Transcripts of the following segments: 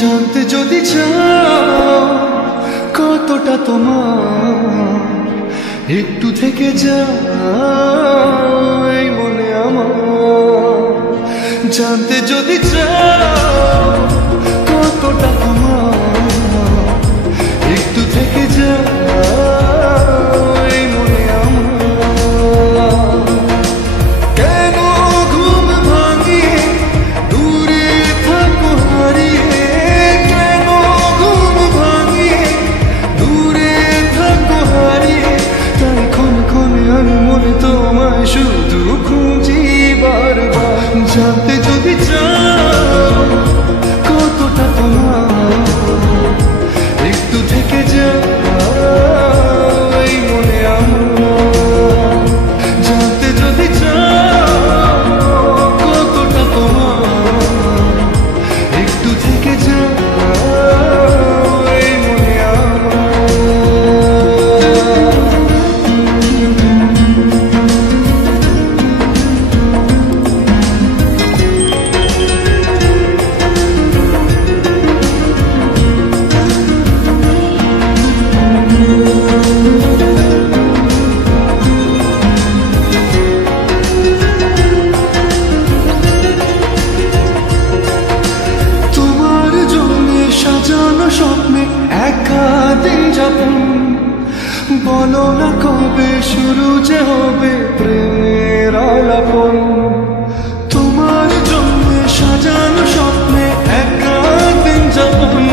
জানতে যদি চাও কতটা তোমার, একটু থেকে যাও এই মনে আমার। জানতে যদি চাও কতটা তোমার, একটু থেকে যাও এই মনে আমার। কেন ঘুম ভাঙিয়ে দূরে থাকো হারিয়ে, কেন ঘুম ভাঙিয়ে দূরে থাকো হারিয়ে, তাই ক্ষণে ক্ষণে আমি মনে তোমায় শুধু খুঁজি বারবার। জানতে যদি চাও কতটা তোমার, একটু থেকে যাও এই মনে আমার। জানতে যদি চাও কতটা তোমার, একটু থেকে যাও এই মনে স্বপ্নে একা দিন যাপন। বলো না কবে শুরু যে হবে প্রেমের আলাপন। তোমার জন্য সাজানো স্বপ্নে একা দিন যাপন।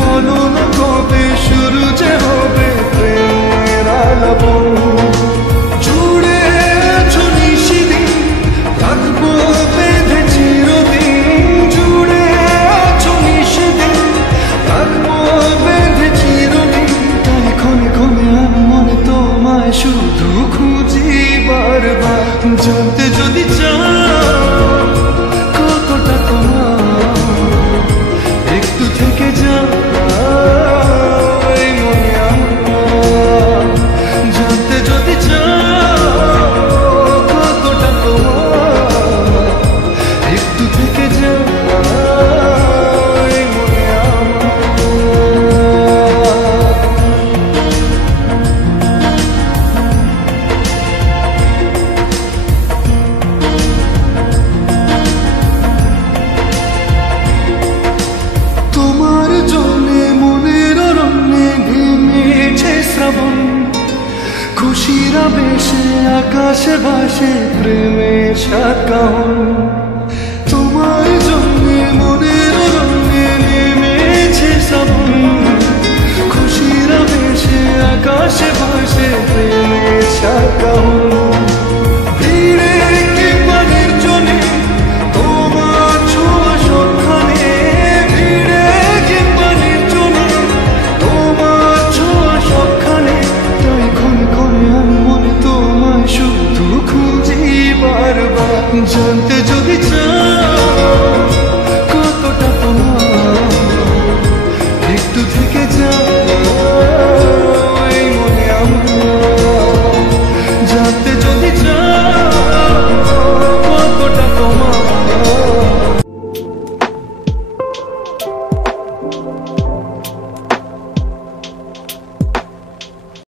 বলো না কবে শুরু যে হবে প্রেমের আলাপন। জুড়ে আছো নিশিদিন, রাখবো বেঁধে চিরদিন। জুড়ে আছো নিশিদিন, রাখবো বেঁধে চিরদিন। তাই ক্ষণে ক্ষণে আমি মনে তোমায় শুধু খুঁজি বারবার। জানতে যদি চাও কতটা তোমার, একটু থেকে যাও এই মনে আমার। জানতে যদি চাও কতটা তোমার, একটু থেকে যাও এই মনে আমার। তোমার জন্যে মনের অরণ্যে নেমেছে শ্রাবণ। খুশির আবেশে আকাশে ভাসে প্রেমের সাকাহন। তোমার জন্যে মনের অরণ্যে নেমেছে শ্রাবণ। খুশির আবেশে আকাশে ভাসে প্রেমের সাকাহন।